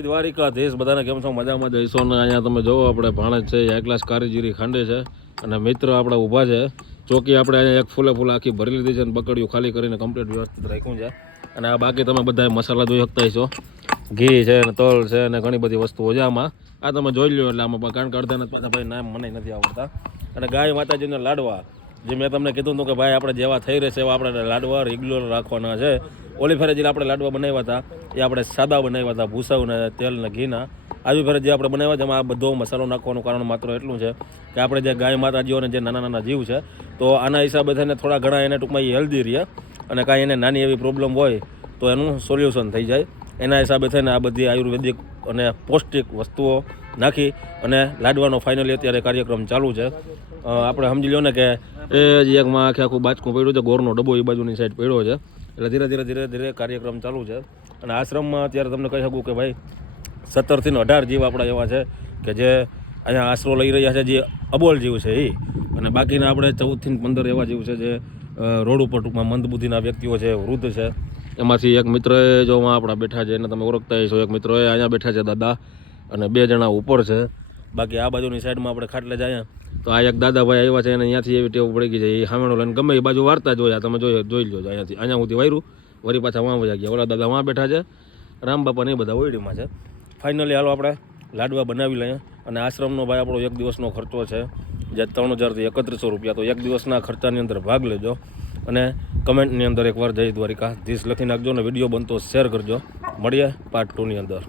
દ્વારિકાધીશ બધાને કેમ છો? મજામાં જઈશો ને? અહીંયા તમે જોવો આપણે ભાણેજ છે, હાઈ ક્લાસ કારીગીરી ખાંડે છે અને મિત્ર આપણે ઊભા છે. ચોકી આપણે અહીંયા એક ફૂલે આખી ભરી લીધી છે અને બકડીયું ખાલી કરીને કમ્પ્લીટ વ્યવસ્થિત રાખ્યું છે. અને આ બાકી તમે બધા મસાલા જોઈ શકતા છો, ઘી છે ને તલ છે અને ઘણી બધી વસ્તુઓ છે આમાં. આ તમે જોઈ લો એટલે આમાં કારણ કે અડધાને પાછા ભાઈ નામ મને નથી આવડતા. અને ગાય માતાજીને લાડવા, જે મેં તમને કીધું હતું કે ભાઈ આપણે જેવા થઈ રહેશે એવા આપણે લાડવા રેગ્યુલર રાખવાના છે. ઓલી ફેરે જે આપણે લાડવા બનાવ્યા હતા એ આપણે સાદા બનાવ્યા હતા, ભૂસાવને તેલ ને ઘીના. આવી ફેરે જે આપણે બનાવ્યા છે એમાં આ બધો મસાલો નાખવાનું કારણ માત્ર એટલું છે કે આપણે જે ગાય માતાજીઓને જે નાના નાના જીવ છે તો આના હિસાબે થઈને થોડા ઘણા એને ટૂંકમાં એ હેલ્ધી રહે અને કાંઈ એને નાની એવી પ્રોબ્લેમ હોય તો એનું સોલ્યુશન થઈ જાય. એના હિસાબે થઈને આ બધી આયુર્વેદિક અને પૌષ્ટિક વસ્તુઓ નાખી અને લાડવાનો ફાઇનલી અત્યારે કાર્યક્રમ ચાલુ છે. આપણે સમજી લો ને કે એ જ એકમાં આખું બાચકું પડ્યું છે, ગોળનો ડબ્બો એ બાજુની સાઈડ પડ્યો છે. એટલે ધીરે ધીરે કાર્યક્રમ ચાલુ છે. અને આશ્રમમાં અત્યારે તમને કહી શકું કે ભાઈ 17 થી 18 જીવ આપણા એવા છે કે જે અહીંયા આશરો લઈ રહ્યા છે, જે અબોલ જીવ છે એ. અને બાકીના આપણે 14 થી 15 એવા જીવ છે જે રોડ ઉપર ટૂંકમાં મંદબુદ્ધિના વ્યક્તિઓ છે, વૃદ્ધ છે. એમાંથી એક મિત્ર જો આપણા બેઠા છે એને તમે ઓળખતા છો. એક મિત્ર અહીંયા બેઠા છે દાદા, અને 2 જણા ઉપર છે. બાકી આ બાજુની સાઈડમાં આપણે ખાટલે જ અહીંયા તો આ એક દાદાભાઈ આવ્યા છે અને અહીંયાથી એવી ટેવ પડી ગઈ છે એ સામેનો લઈને ગમે એ બાજુ વાર્તા જોયા તમે જોઈ લો. અહીંયાથી અહીંયા સુધી વાયરું વળી પાછા વાં વયા ગયા. ઓલા દાદા વાં બેઠા છે, રામ બાપા ને એ બધા ઓયડીમાં છે. ફાઇનલી હાલો આપણે લાડવા બનાવી લઈએ. અને આશ્રમનો ભાઈ આપણો 1 દિવસનો ખર્ચો છે જે 3000 થી 3100 રૂપિયા. તો 1 દિવસના ખર્ચાની અંદર ભાગ લેજો અને કમેન્ટની અંદર એકવાર જય દ્વારિકાધીશ લખી નાખજો અને વિડીયો બનતો શેર કરજો. મળીએ પાર્ટ 2 ની અંદર.